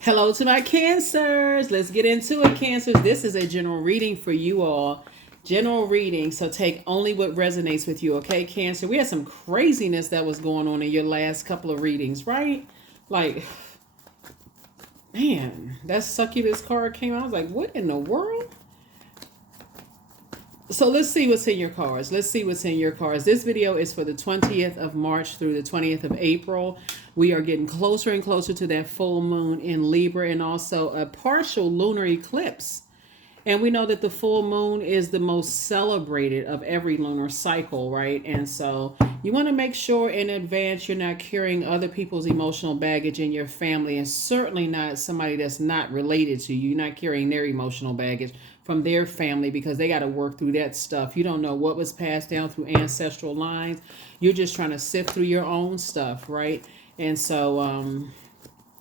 Hello to my cancers. Let's get into it, cancers. This is a general reading for you all. General reading. So take only what resonates with you, okay, cancer? We had some craziness that was going on in your last couple of readings, right? Like, man, that succubus card came out. I was like, what in the world? So let's see what's in your cards. Let's see what's in your cards. This video is for the 20th of March through the 20th of April. We are getting closer and closer to that full moon in Libra and also a partial lunar eclipse. And we know that the full moon is the most celebrated of every lunar cycle, right? And so you want to make sure in advance you're not carrying other people's emotional baggage in your family, and certainly not somebody that's not related to you. You're not carrying their emotional baggage from their family because they got to work through that stuff. You don't know what was passed down through ancestral lines. You're just trying to sift through your own stuff, right? And so,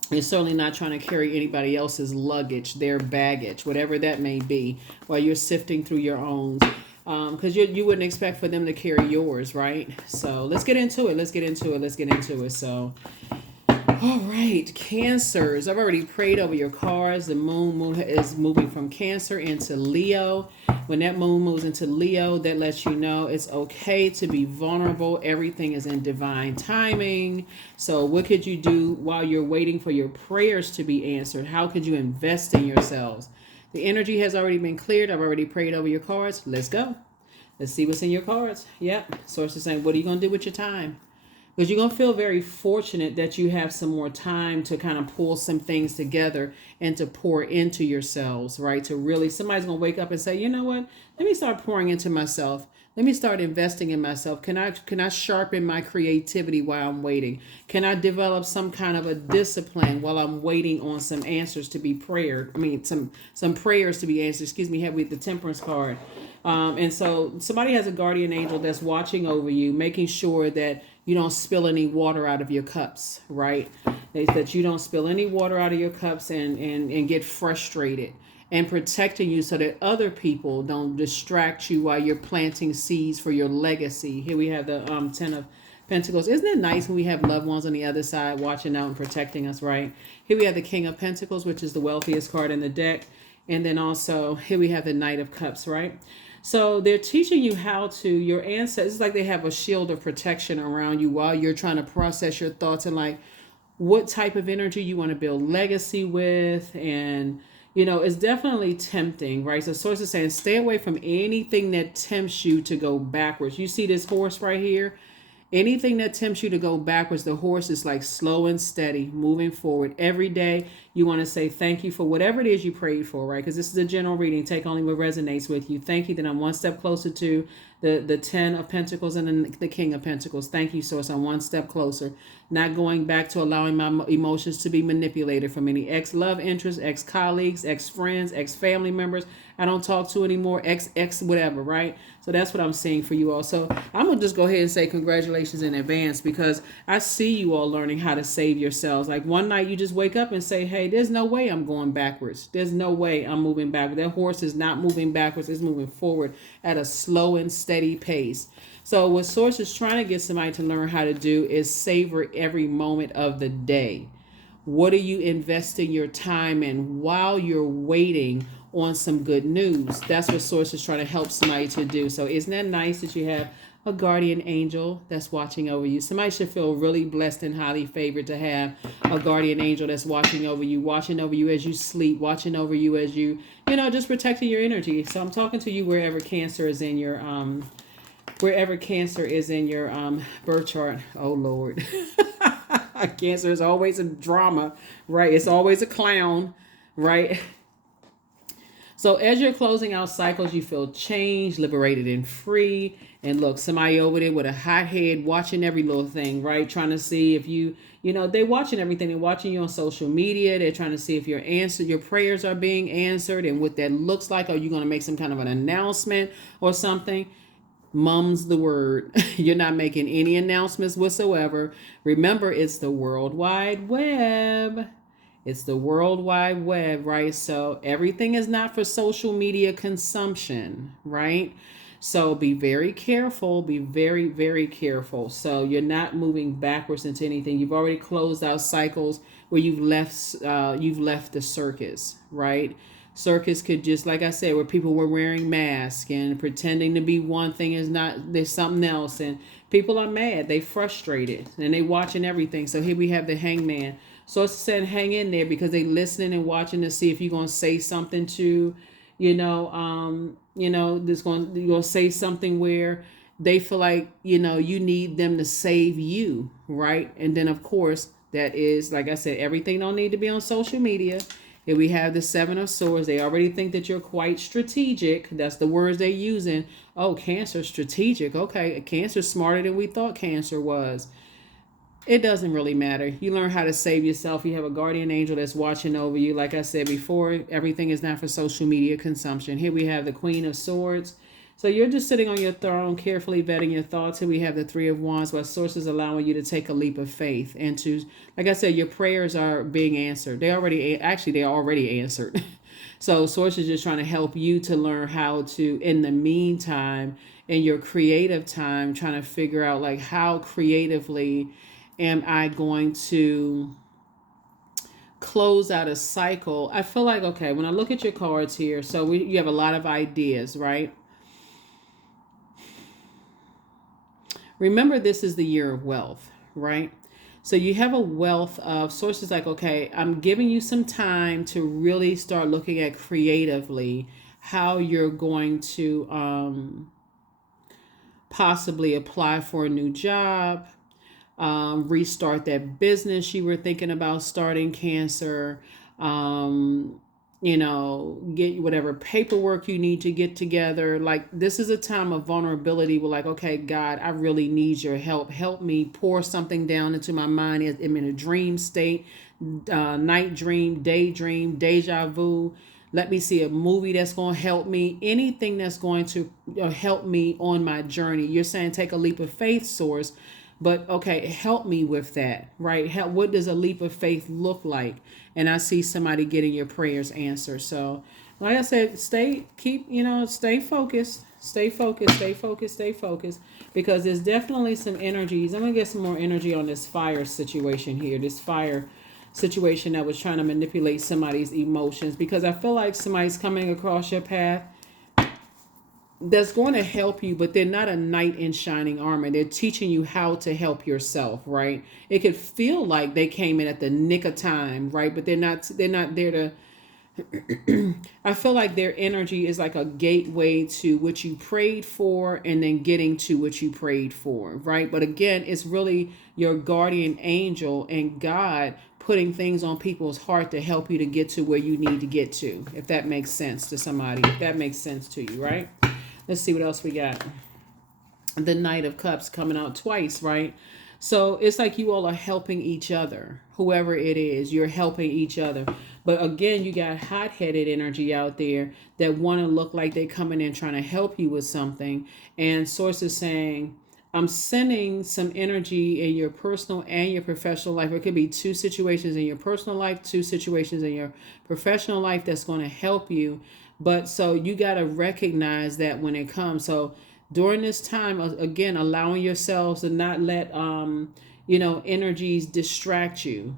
you're certainly not trying to carry anybody else's luggage, their baggage, whatever that may be, while you're sifting through your own. Because you wouldn't expect for them to carry yours, right? So let's get into it. Let's get into it. Let's get into it. So, all right, cancers. I've already prayed over your cards. The moon is moving from Cancer into Leo. When that moon moves into Leo, that lets you know it's okay to be vulnerable. Everything is in divine timing. So what could you do while you're waiting for your prayers to be answered? How could you invest in yourselves? The energy has already been cleared. I've already prayed over your cards. Let's go. Let's see what's in your cards. Yep. Source is saying, what are you going to do with your time? Because you're going to feel very fortunate that you have some more time to kind of pull some things together and to pour into yourselves, right? To really, somebody's going to wake up and say, you know what? Let me start pouring into myself. Let me start investing in myself. Can I sharpen my creativity while I'm waiting? Can I develop some kind of a discipline while I'm waiting on some answers to be prayed? I mean, some prayers to be answered. Excuse me, have with the Temperance card. And so somebody has a guardian angel that's watching over you, making sure that you don't spill any water out of your cups, right? That you don't spill any water out of your cups and get frustrated, and protecting you so that other people don't distract you while you're planting seeds for your legacy. Here we have the 10 of Pentacles. Isn't it nice when we have loved ones on the other side watching out and protecting us, right? Here we have the King of Pentacles, which is the wealthiest card in the deck. And then also here we have the Knight of Cups, right? So they're teaching you how to, your ancestors, it's like they have a shield of protection around you while you're trying to process your thoughts and like what type of energy you want to build legacy with. And, it's definitely tempting, right? So source is saying, stay away from anything that tempts you to go backwards. You see this horse right here? Anything that tempts you to go backwards, the horse is like slow and steady, moving forward. Every day, you want to say thank you for whatever it is you prayed for, right? Because this is a general reading. Take only what resonates with you. Thank you that I'm one step closer to the 10 of Pentacles and then the King of Pentacles. Thank you, Source. I'm one step closer. Not going back to allowing my emotions to be manipulated from any ex-love interests, ex-colleagues, ex-friends, ex-family members I don't talk to anymore, ex whatever, right? So that's what I'm seeing for you all. So I'm going to just go ahead and say congratulations in advance, because I see you all learning how to save yourselves. Like one night you just wake up and say, hey, there's no way I'm going backwards. There's no way I'm moving backwards. That horse is not moving backwards. It's moving forward at a slow and steady pace. So what Source is trying to get somebody to learn how to do is savor every moment of the day. What are you investing your time in while you're waiting on some good news? That's what Source is trying to help somebody to do. So isn't that nice that you have a guardian angel that's watching over you? Somebody should feel really blessed and highly favored to have a guardian angel that's watching over you as you sleep, watching over you as you, just protecting your energy. So I'm talking to you wherever Cancer is in your birth chart. Oh Lord. Cancer is always a drama, right? It's always a clown, right? So as you're closing out cycles, you feel changed, liberated, and free. And look, somebody over there with a hot head watching every little thing, right? Trying to see if they're watching everything. They're watching you on social media. They're trying to see if your prayers are being answered and what that looks like. Are you going to make some kind of an announcement or something? Mum's the word. You're not making any announcements whatsoever. Remember, it's the World Wide Web. It's the World Wide Web, right? So everything is not for social media consumption, right? So be very careful. Be very, very careful. So you're not moving backwards into anything. You've already closed out cycles where you've left the circus, right? Circus could just, like I said, where people were wearing masks and pretending to be one thing is not, there's something else, and people are mad, they frustrated, and they watching everything. So here we have the hangman. So it's saying hang in there because they listening and watching to see if you're gonna say something to, this going you're gonna say something where they feel like you need them to save you, right? And then of course that is, like I said, everything don't need to be on social media. Here we have the Seven of Swords. They already think that you're quite strategic. That's the words they're using. Oh, Cancer, strategic. Okay, Cancer's smarter than we thought Cancer was. It doesn't really matter. You learn how to save yourself. You have a guardian angel that's watching over you. Like I said before, everything is not for social media consumption. Here we have the Queen of Swords. So you're just sitting on your throne, carefully vetting your thoughts. Here we have the Three of Wands, where Source is allowing you to take a leap of faith and to, like I said, your prayers are being answered. They're already answered. So Source is just trying to help you to learn how to, in the meantime, in your creative time, trying to figure out like how creatively am I going to close out a cycle. I feel like, okay, when I look at your cards here, so you have a lot of ideas, right? Remember, this is the year of wealth, right? So you have a wealth of sources like, okay, I'm giving you some time to really start looking at creatively how you're going to possibly apply for a new job, restart that business you were thinking about starting, Cancer. Get whatever paperwork you need to get together. Like, this is a time of vulnerability. We're like, okay, God, I really need your help. Help me pour something down into my mind. I'm in a dream state, night dream, daydream, deja vu. Let me see a movie that's going to help me. Anything that's going to help me on my journey. You're saying take a leap of faith, Source. But okay, help me with that, right? What does a leap of faith look like? And I see somebody getting your prayers answered. So, like I said, stay focused, stay focused, because there's definitely some energies. I'm gonna get some more energy on this fire situation here. This fire situation that was trying to manipulate somebody's emotions, because I feel like somebody's coming across your path that's going to help you, but they're not a knight in shining armor. They're teaching you how to help yourself, right? It could feel like they came in at the nick of time, right? But they're not there to I feel like their energy is like a gateway to what you prayed for and then getting to what you prayed for, right? But again, it's really your guardian angel and God putting things on people's heart to help you to get to where you need to get to, if that makes sense to somebody, if that makes sense to you, right? Let's see what else we got. The Knight of Cups coming out twice, right? So it's like you all are helping each other. Whoever it is, you're helping each other. But again, you got hot-headed energy out there that want to look like they're coming in trying to help you with something. And Source is saying, I'm sending some energy in your personal and your professional life. It could be two situations in your personal life, two situations in your professional life that's going to help you. But so you got to recognize that when it comes. So during this time, again, allowing yourselves to not let, energies distract you.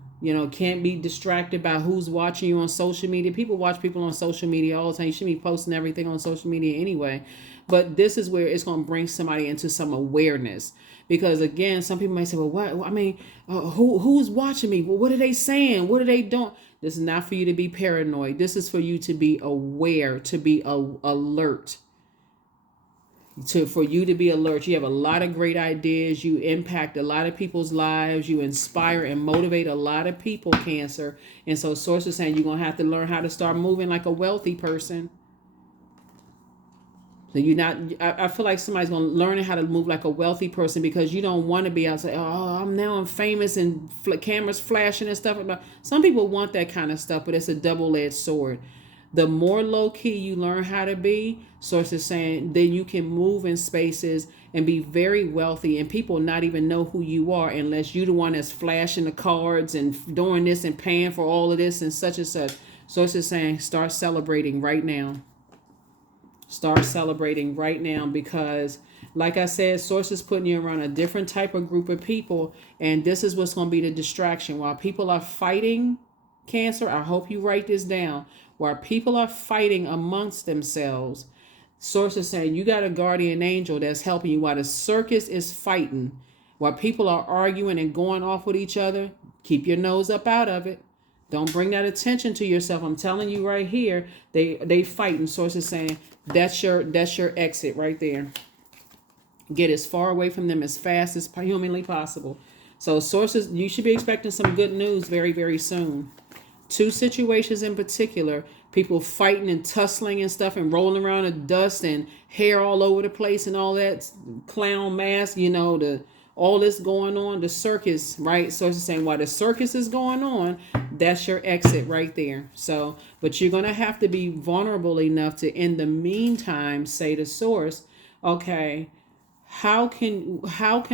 Can't be distracted by who's watching you on social media. People watch people on social media all the time. You should be posting everything on social media anyway. But this is where it's going to bring somebody into some awareness. Because again, some people might say, well, what? I mean, who's watching me? Well, what are they saying? What are they doing? This is not for you to be paranoid. This is for you to be aware, to be alert. For you to be alert. You have a lot of great ideas. You impact a lot of people's lives. You inspire and motivate a lot of people, Cancer. And so Source is saying you're going to have to learn how to start moving like a wealthy person. So you're not, I feel like somebody's going to learn how to move like a wealthy person, because you don't want to be outside, I'm famous and cameras flashing and stuff. Some people want that kind of stuff, but it's a double-edged sword. The more low-key you learn how to be, Source is saying, then you can move in spaces and be very wealthy, and people not even know who you are unless you're the one that's flashing the cards and doing this and paying for all of this and such and such. Source is saying, start celebrating right now. Start celebrating right now, because Like I said, source is putting you around a different type of group of people, and this is what's going to be the distraction. While people are fighting Cancer, I hope you write this down. While people are fighting amongst themselves, source is saying you got a guardian angel that's helping you while the circus is fighting. While people are arguing and going off with each other, keep your nose up out of it. Don't bring that attention to yourself. I'm telling you right here, they fighting. Source is saying that's your exit right there. Get as far away from them as fast as humanly possible. So sources, you should be expecting some good news very, very soon. Two situations in particular, people fighting and tussling and stuff and rolling around in dust and hair all over the place and all that clown mask, all this going on, the circus, right? So it's saying while the circus is going on, that's your exit right there. So, but you're going to have to be vulnerable enough to, in the meantime, say to source, okay, how can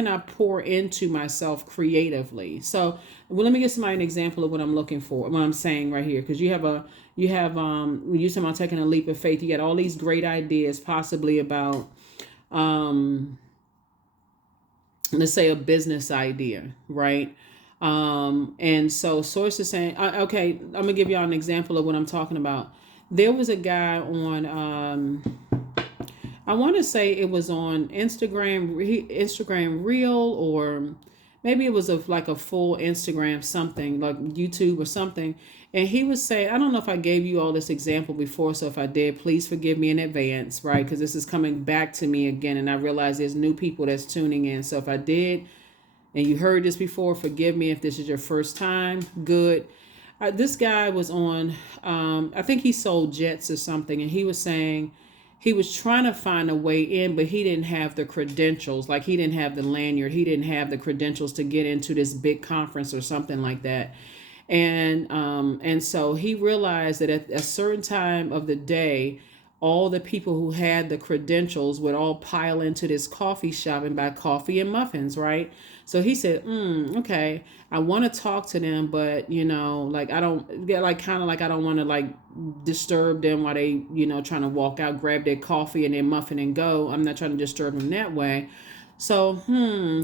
I pour into myself creatively? So, well, let me give somebody an example of what I'm looking for, what I'm saying right here, because you have when you're talking about taking a leap of faith, you got all these great ideas, possibly about let's say a business idea, right? And so source is saying, okay, I'm gonna give y'all an example of what I'm talking about. There was a guy on I want to say it was on Instagram Reel, or maybe it was like a full Instagram something, like YouTube or something. And he was saying, I don't know if I gave you all this example before, so if I did, please forgive me in advance, right? Because this is coming back to me again, and I realize there's new people that's tuning in. So if I did, and you heard this before, forgive me if this is your first time. Good. This guy was on, I think he sold jets or something, and he was saying, he was trying to find a way in, but he didn't have the credentials. Like he didn't have the lanyard. He didn't have the credentials to get into this big conference or something like that. And so he realized that at a certain time of the day, all the people who had the credentials would all pile into this coffee shop and buy coffee and muffins, right? So he said, okay, I want to talk to them, but like I don't get like kind of like I don't want to like disturb them while they, trying to walk out, grab their coffee and their muffin and go. I'm not trying to disturb them that way. So,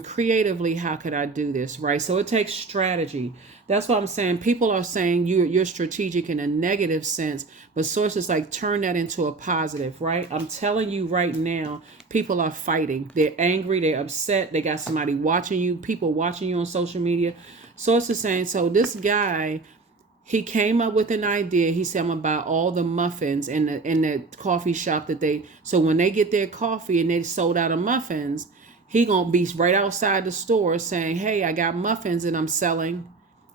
creatively, how could I do this, right? So it takes strategy. That's what I'm saying. People are saying you're strategic in a negative sense, but sources like turn that into a positive, right? I'm telling you right now, people are fighting. They're angry. They're upset. They got somebody watching you, people watching you on social media. Sources saying, so this guy, he came up with an idea. He said, I'm gonna buy all the muffins in the coffee shop so when they get their coffee and they sold out of muffins, he gonna be right outside the store saying, hey, I got muffins and I'm selling.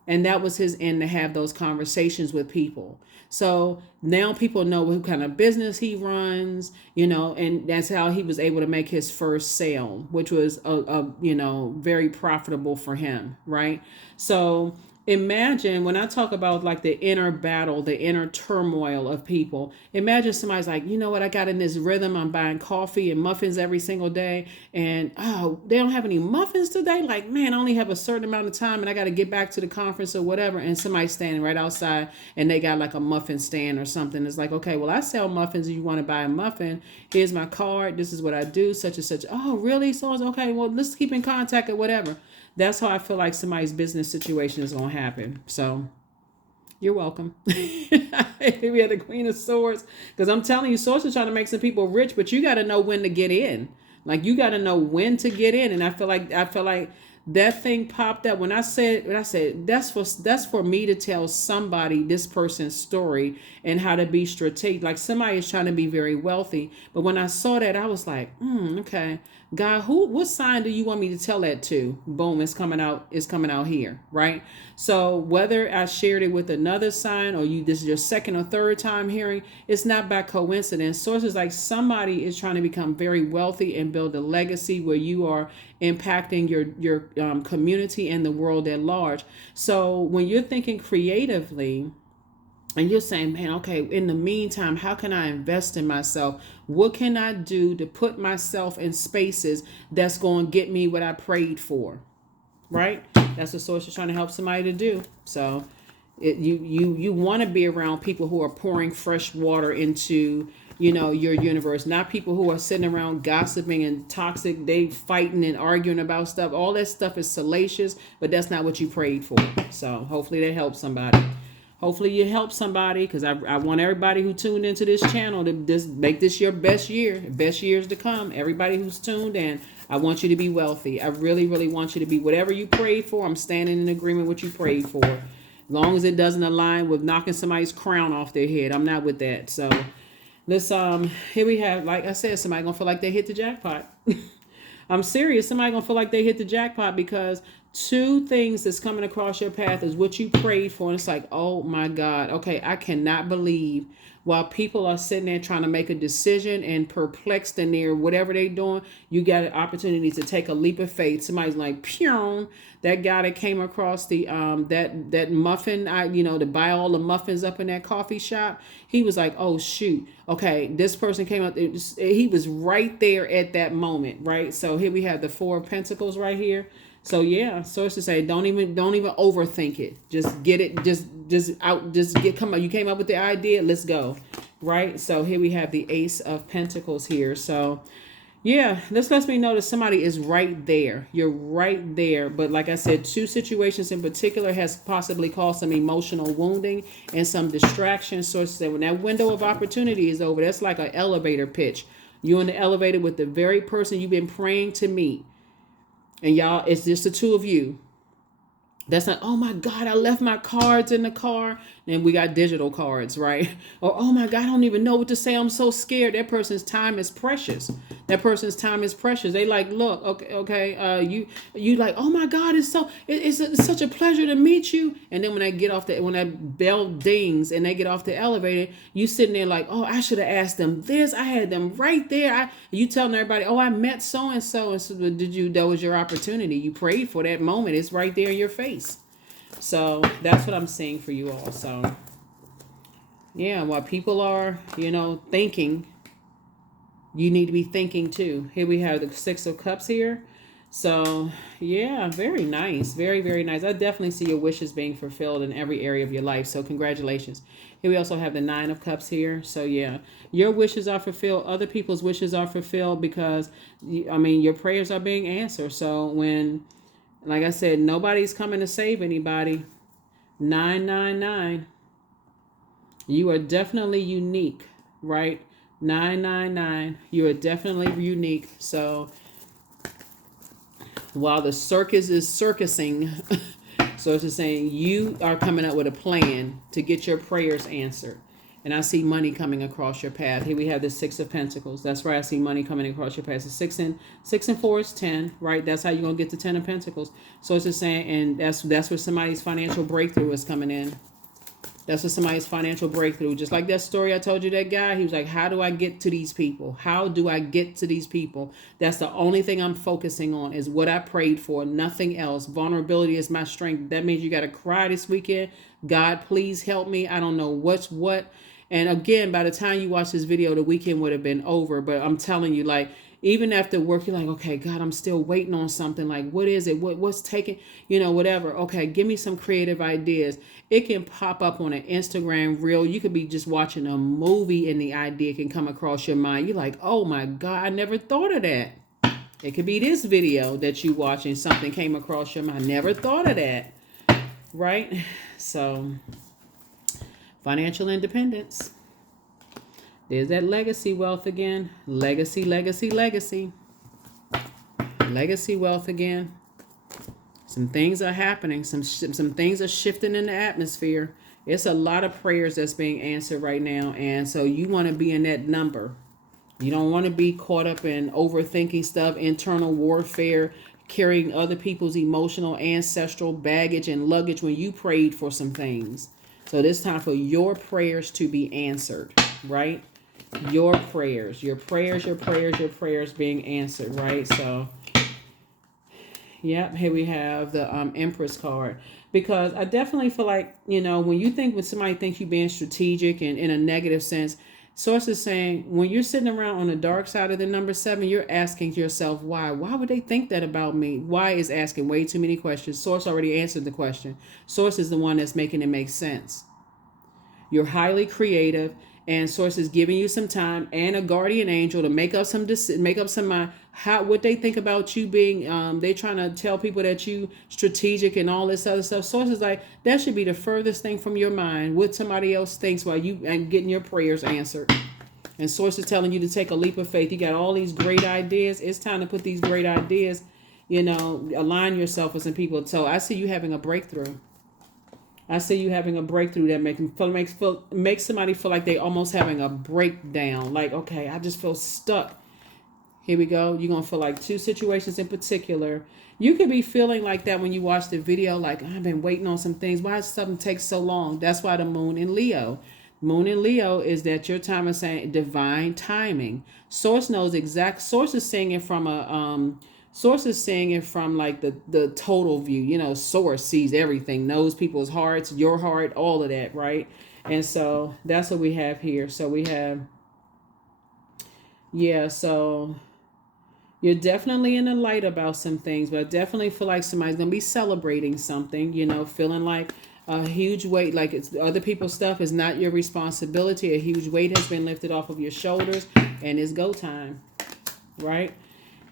And that was his end, to have those conversations with people. So now people know what kind of business he runs, and that's how he was able to make his first sale, which was very profitable for him, right? So imagine when I talk about like the inner battle, the inner turmoil of people, imagine somebody's like, you know what, I got in this rhythm, I'm buying coffee and muffins every single day, and they don't have any muffins today. Like, man, I only have a certain amount of time and I got to get back to the conference or whatever, and somebody's standing right outside and they got like a muffin stand or something. It's like, okay, well, I sell muffins. If you want to buy a muffin, here's my card, this is what I do, such and such. Oh, really? So okay, well, let's keep in contact or whatever. That's how I feel like somebody's business situation is going to happen. So you're welcome. We had the Queen of Swords, because I'm telling you, Swords are trying to make some people rich, but you got to know when to get in. Like, you got to know when to get in. And I feel like that thing popped up when I said that's for me to tell somebody this person's story and how to be strategic. Like, somebody is trying to be very wealthy, but when I saw that, I was like, okay, God, what sign do you want me to tell that to? Boom, it's coming out here, right? So whether I shared it with another sign or this is your second or third time hearing, it's not by coincidence. Sources like somebody is trying to become very wealthy and build a legacy where you are impacting your community and the world at large. So when you're thinking creatively, and you're saying, man, okay, in the meantime, how can I invest in myself? What can I do to put myself in spaces that's going to get me what I prayed for? Right? That's what source is trying to help somebody to do. So you want to be around people who are pouring fresh water into your universe, not people who are sitting around gossiping and toxic, they fighting and arguing about stuff. All that stuff is salacious, but that's not what you prayed for. So hopefully that helps somebody. Hopefully you help somebody, because I want everybody who tuned into this channel to just make this your best years to come. Everybody who's tuned in, I want you to be wealthy. I really, really want you to be whatever you prayed for. I'm standing in agreement with what you prayed for. As long as it doesn't align with knocking somebody's crown off their head. I'm not with that. So let's here we have, like I said, somebody gonna feel like they hit the jackpot. I'm serious. Somebody gonna feel like they hit the jackpot, because two things that's coming across your path is what you prayed for. And it's like, oh my God. Okay, I cannot believe, while people are sitting there trying to make a decision and perplexed in there, whatever they're doing, you got an opportunity to take a leap of faith. Somebody's like, pew, that guy that came across the that muffin, to buy all the muffins up in that coffee shop. He was like, oh shoot. Okay, this person came up. He was right there at that moment, right? So here we have the Four of Pentacles right here. So yeah, sources say don't even overthink it. Just get it. Come on. You came up with the idea. Let's go. Right. So here we have the Ace of Pentacles here. So yeah, this lets me know that somebody is right there. You're right there. But like I said, two situations in particular has possibly caused some emotional wounding and some distraction. Sources say when that window of opportunity is over, that's like an elevator pitch. You're in the elevator with the very person you've been praying to meet. And y'all, it's just the two of you. That's not, oh my God, I left my cards in the car. And we got digital cards, right? Or, oh my God, I don't even know what to say. I'm so scared. That person's time is precious. That person's time is precious. They like, look, okay, you like, oh my God, it's such a pleasure to meet you. And then when they get off when that bell dings and they get off the elevator, you sitting there like, oh, I should have asked them this. I had them right there. You telling everybody, oh, I met so-and-so. And so that was your opportunity. You prayed for that moment. It's right there in your face. So that's what I'm saying for you all. So yeah, while people are, thinking, you need to be thinking too. Here we have the Six of Cups here. So yeah, very nice. Very, very nice. I definitely see your wishes being fulfilled in every area of your life. So congratulations. Here we also have the Nine of Cups here. So yeah, your wishes are fulfilled. Other people's wishes are fulfilled because, your prayers are being answered. So like I said, nobody's coming to save anybody. 999. You are definitely unique, right? 999. You are definitely unique. So while the circus is circusing, so it's just saying you are coming up with a plan to get your prayers answered. And I see money coming across your path. Here we have the Six of Pentacles. That's where I see money coming across your path. So 6 and 4 is 10, right? That's how you're going to get the 10 of Pentacles. So it's just saying, and that's where somebody's financial breakthrough is coming in. That's where somebody's financial breakthrough. Just like that story I told you, that guy, he was like, how do I get to these people? How do I get to these people? That's the only thing I'm focusing on is what I prayed for, nothing else. Vulnerability is my strength. That means you got to cry this weekend. God, please help me. I don't know what's what. And again, by the time you watch this video, the weekend would have been over. But I'm telling you, like, even after work, you're like, okay, God, I'm still waiting on something. Like, what is it? What's taking, whatever. Okay, give me some creative ideas. It can pop up on an Instagram reel. You could be just watching a movie and the idea can come across your mind. You're like, oh my God, I never thought of that. It could be this video that you watching. Something came across your mind. Never thought of that. Right? So financial independence. There's that legacy wealth again. Legacy, legacy, legacy. Legacy wealth again. Some things are happening. Some things are shifting in the atmosphere. It's a lot of prayers that's being answered right now. And so you want to be in that number. You don't want to be caught up in overthinking stuff, internal warfare, carrying other people's emotional, ancestral baggage and luggage when you prayed for some things. So this time for your prayers to be answered, right? Your prayers being answered, right? So, yeah, here we have the Empress card. Because I definitely feel like, when somebody thinks you're being strategic and in a negative sense, Source is saying when you're sitting around on the dark side of the number 7, you're asking yourself, why? Why would they think that about me? Why is asking way too many questions. Source already answered the question. Source is the one that's making it make sense. You're highly creative and source is giving you some time and a guardian angel to make up some mind how what they think about you being they trying to tell people that you strategic and all this other stuff. Source is like, that should be the furthest thing from your mind, what somebody else thinks, while you and getting your prayers answered. And source is telling you to take a leap of faith. You got all these great ideas. It's time to put these great ideas, align yourself with some people. So I see you having a breakthrough. I see you having a breakthrough that makes somebody feel like they almost having a breakdown. Like, okay, I just feel stuck. Here we go. You're going to feel like two situations in particular. You could be feeling like that when you watch the video, like, I've been waiting on some things. Why does something take so long? That's why the moon in Leo. Moon in Leo is that your time is saying divine timing. Source knows source is seeing it from like the total view. Source sees everything, knows people's hearts, your heart, all of that, right? And so that's what we have here. So we have, so you're definitely in the light about some things, but I definitely feel like somebody's going to be celebrating something, feeling like a huge weight, like it's other people's stuff is not your responsibility. A huge weight has been lifted off of your shoulders, and it's go time, right?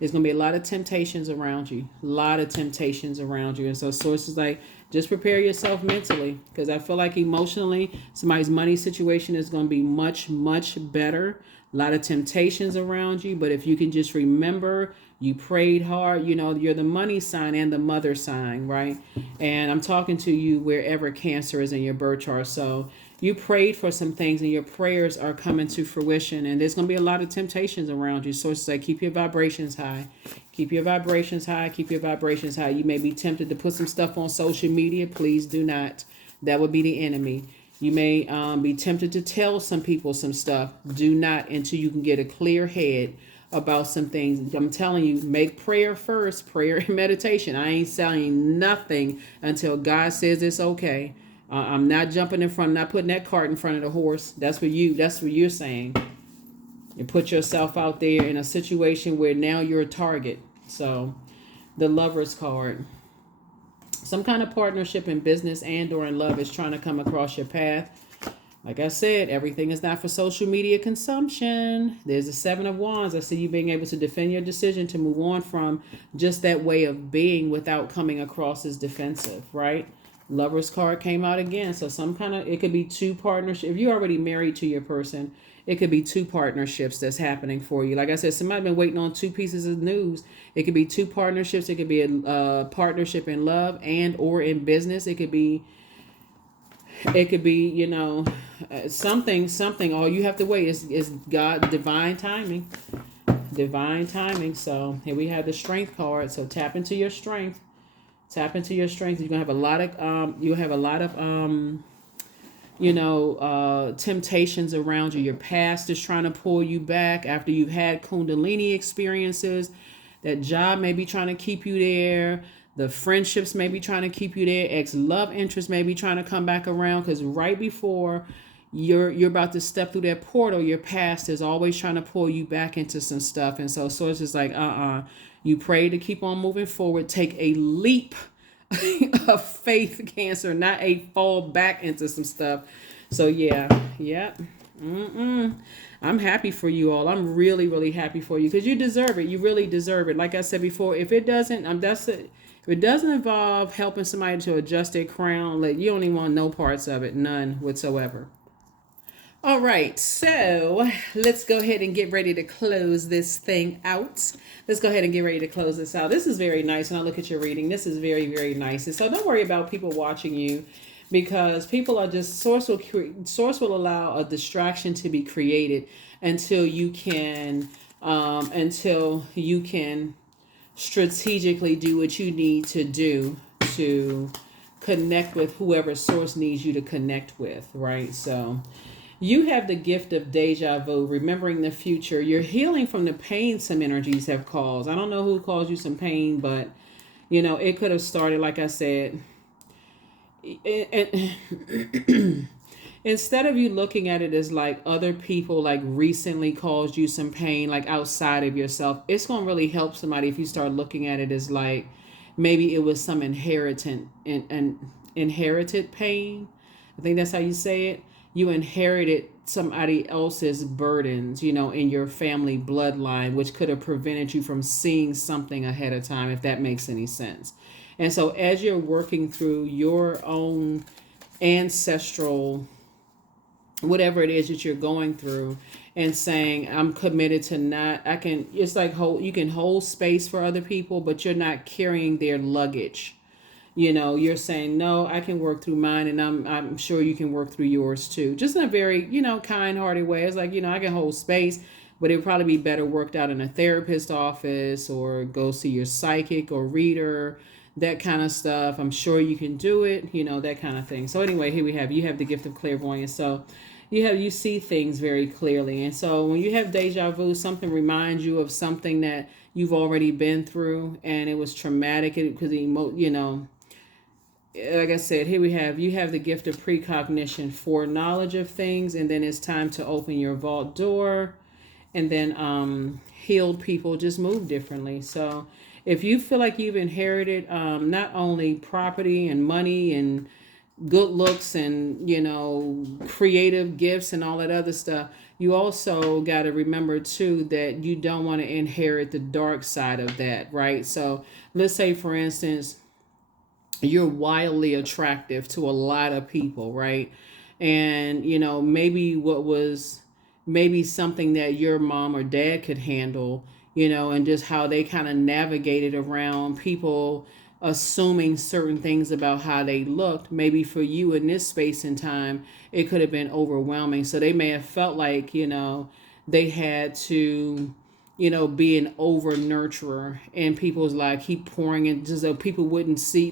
There's going to be a lot of temptations around you, And so source is like, just prepare yourself mentally, because I feel like emotionally, somebody's money situation is going to be much, much better. A lot of temptations around you, but if you can just remember, you prayed hard, you're the money sign and the mother sign, right? And I'm talking to you wherever Cancer is in your birth chart. So you prayed for some things and your prayers are coming to fruition, and there's going to be a lot of temptations around you. So it's like, keep your vibrations high. Keep your vibrations high. Keep your vibrations high. You may be tempted to put some stuff on social media. Please do not. That would be the enemy. You may be tempted to tell some people some stuff. Do not, until you can get a clear head about some things. I'm telling you, make prayer first, prayer and meditation. I ain't saying nothing until God says it's okay. I'm not jumping in front, not putting that cart in front of the horse. That's what you're saying. You put yourself out there in a situation where now you're a target. So the Lover's card. Some kind of partnership in business and or in love is trying to come across your path. Like I said, everything is not for social media consumption. There's the Seven of Wands. I see you being able to defend your decision to move on from just that way of being without coming across as defensive, right? Lover's card came out again. So it could be two partnerships. If you're already married to your person, it could be two partnerships that's happening for you. Like I said, somebody been waiting on two pieces of news. It could be two partnerships. It could be a partnership in love and or in business. It could be, something. All you have to wait is God, divine timing. Divine timing. So here we have the Strength card. So tap into your strength. Tap into your strength. You're gonna have a lot of temptations around you. Your past is trying to pull you back after you've had Kundalini experiences. That job may be trying to keep you there. The friendships may be trying to keep you there. Ex-love interest may be trying to come back around, because right before you're about to step through that portal, your past is always trying to pull you back into some stuff. And so it's just like, you pray to keep on moving forward. Take a leap of faith, Cancer, not a fall back into some stuff. So yeah. I'm happy for you all. I'm really, really happy for you, because you deserve it. You really deserve it. Like I said before, if it doesn't, if it doesn't involve helping somebody to adjust their crown, you don't even want no parts of it, none whatsoever. All right, so let's go ahead and get ready to close this thing out. Let's go ahead and get ready to close this out. This is very nice. When I look at your reading, this is very, very nice. And so don't worry about people watching you, because people are just, source will allow a distraction to be created until you can strategically do what you need to do to connect with whoever source needs you to connect with, right? So you have the gift of deja vu, remembering the future. You're healing from the pain some energies have caused. I don't know who caused you some pain, but it could have started, like I said, instead of you looking at it as like other people like recently caused you some pain, like outside of yourself, it's going to really help somebody if you start looking at it as like maybe it was some inherited pain. I think that's how you say it. You inherited somebody else's burdens, in your family bloodline, which could have prevented you from seeing something ahead of time, if that makes any sense. And so as you're working through your own ancestral, whatever it is that you're going through, and saying, I'm committed to not, it's like you can hold space for other people, but you're not carrying their luggage. You're saying, no, I can work through mine, and I'm sure you can work through yours too. Just in a very, kind-hearted way. It's like, I can hold space, but it'd probably be better worked out in a therapist office, or go see your psychic or reader, that kind of stuff. I'm sure you can do it, that kind of thing. So anyway, here you have the gift of clairvoyance. So you see things very clearly. And so when you have deja vu, something reminds you of something that you've already been through, and it was traumatic because like I said, here you have the gift of precognition, foreknowledge of things, and then it's time to open your vault door. And then healed people just move differently. So if you feel like you've inherited not only property and money and good looks and creative gifts and all that other stuff, you also got to remember too that you don't want to inherit the dark side of that, right? So let's say, for instance, you're wildly attractive to a lot of people, right? And maybe something that your mom or dad could handle, and just how they kind of navigated around people assuming certain things about how they looked. Maybe for you in this space and time, it could have been overwhelming. So they may have felt like, they had to, be an over nurturer, and people's like keep pouring in, just so people wouldn't see,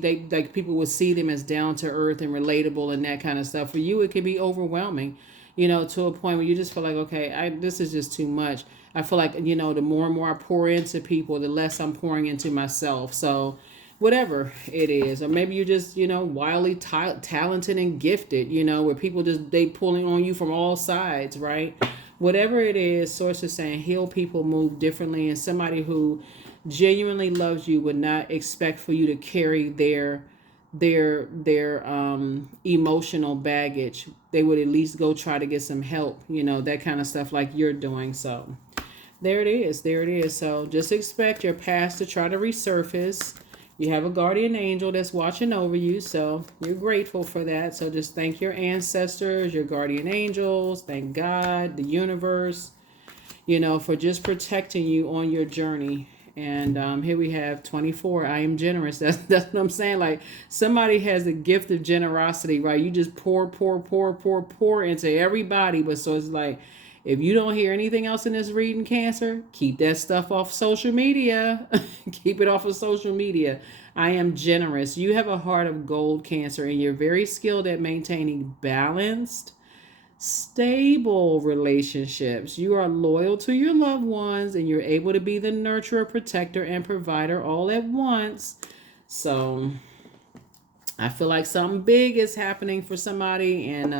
people would see them as down to earth and relatable and that kind of stuff. For you, it could be overwhelming, to a point where you just feel like, okay, this is just too much. I feel like, the more and more I pour into people, the less I'm pouring into myself. So whatever it is, or maybe you're just, wildly talented and gifted, where people they pulling on you from all sides, right? Whatever it is, Source is saying, heal people move differently, and somebody who genuinely loves you would not expect for you to carry their emotional baggage. They would at least go try to get some help, that kind of stuff like you're doing. So there it is. So just expect your past to try to resurface. You have a guardian angel that's watching over you, so you're grateful for that. So just thank your ancestors, your guardian angels, thank God, the universe, for just protecting you on your journey. And here we have 24. I am generous. That's what I'm saying. Like, somebody has the gift of generosity, right? You just pour into everybody. But so it's like, if you don't hear anything else in this reading, Cancer, keep that stuff off social media. Keep it off of social media. I am generous. You have a heart of gold, Cancer, and you're very skilled at maintaining balanced, stable relationships. You are loyal to your loved ones, and you're able to be the nurturer, protector, and provider all at once. So I feel like something big is happening for somebody, and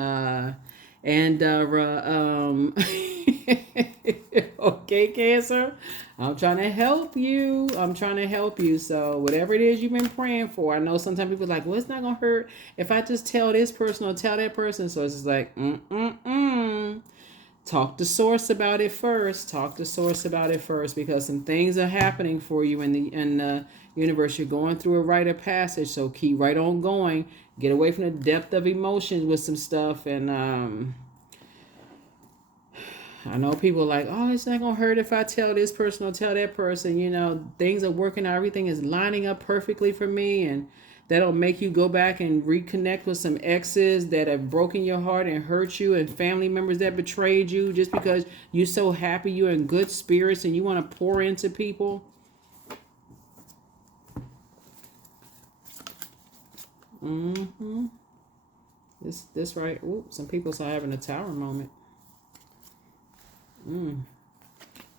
okay, Cancer, I'm trying to help you. So whatever it is you've been praying for, I know sometimes people are like, well, it's not gonna hurt if I just tell this person or tell that person. So it's just like, talk to Source about it first. Because some things are happening for you in the universe. You're going through a rite of passage, so keep right on going. Get away from the depth of emotions with some stuff. And I know people are like, oh, it's not going to hurt if I tell this person or tell that person. Things are working out. Everything is lining up perfectly for me. And that'll make you go back and reconnect with some exes that have broken your heart and hurt you, and family members that betrayed you, just because you're so happy, you're in good spirits, and you want to pour into people. This right. Ooh, some people are having a tower moment.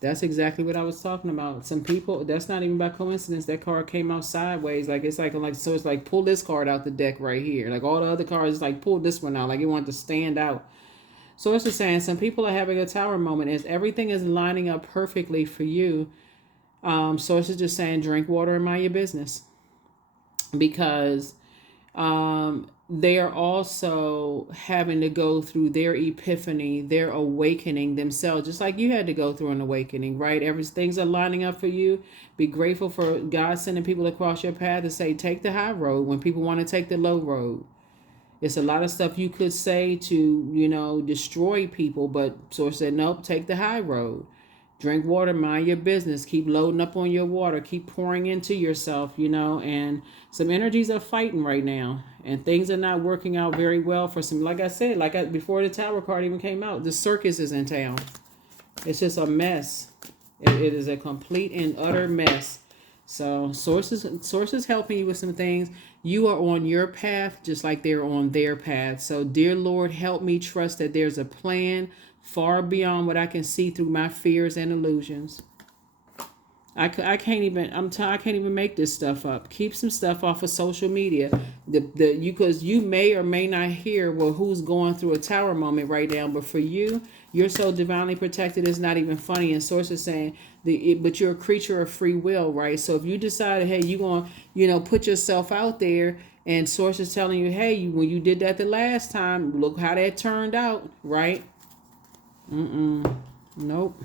That's exactly what I was talking about. Some people, that's not even by coincidence. That card came out sideways. So it's like, pull this card out the deck right here. Like all the other cards, it's like, pull this one out. Like you want to stand out. So it's just saying, some people are having a tower moment as everything is lining up perfectly for you. So it's just saying, drink water and mind your business. Because they are also having to go through their epiphany, their awakening themselves, just like you had to go through an awakening, right? Everything's are lining up for you. Be grateful for God sending people across your path to say, take the high road when people want to take the low road. It's a lot of stuff you could say to, destroy people, but Source said, nope, take the high road. Drink water, mind your business, keep loading up on your water, keep pouring into yourself, and some energies are fighting right now. And things are not working out very well for some, like I said, before the Tower card even came out, the circus is in town. It's just a mess. It is a complete and utter mess. So sources helping you with some things. You are on your path just like they're on their path. So dear Lord, help me trust that there's a plan far beyond what I can see through my fears and illusions. I can't even I can't even make this stuff up. Keep some stuff off of social media. Because you may or may not hear who's going through a tower moment right now, but for you, you're so divinely protected it's not even funny. And Source is saying but you're a creature of free will, right? So if you decided, hey, you're going to put yourself out there, and Source is telling you, hey, when you did that the last time, look how that turned out, right? Nope.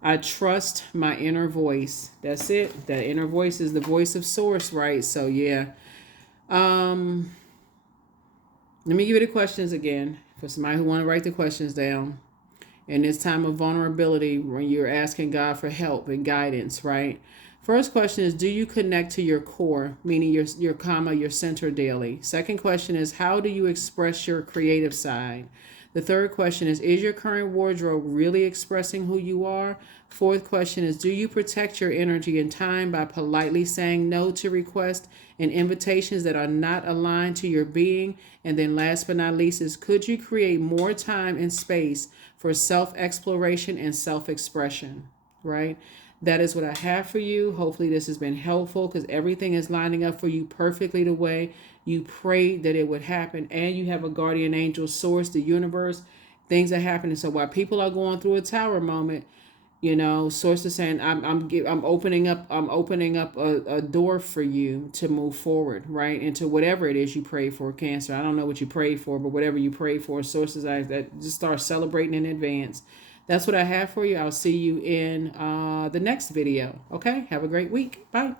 I trust my inner voice. That's it. That inner voice is the voice of Source, right? So yeah. Let me give you the questions again for somebody who want to write the questions down. In this time of vulnerability, when you're asking God for help and guidance, right? First question is, do you connect to your core, meaning your center daily? Second question is, how do you express your creative side? The third question is your current wardrobe really expressing who you are? Fourth question is, do you protect your energy and time by politely saying no to requests and invitations that are not aligned to your being? And then last but not least is, could you create more time and space for self-exploration and self-expression, right? That is what I have for you. Hopefully this has been helpful because everything is lining up for you perfectly the way you prayed that it would happen. And you have a guardian angel, Source, the universe. Things are happening. So while people are going through a tower moment, Source is saying, I'm opening up a door for you to move forward, right? Into whatever it is you pray for, Cancer. I don't know what you prayed for, but whatever you pray for, Sources that just start celebrating in advance. That's what I have for you. I'll see you in the next video. Okay? Have a great week. Bye.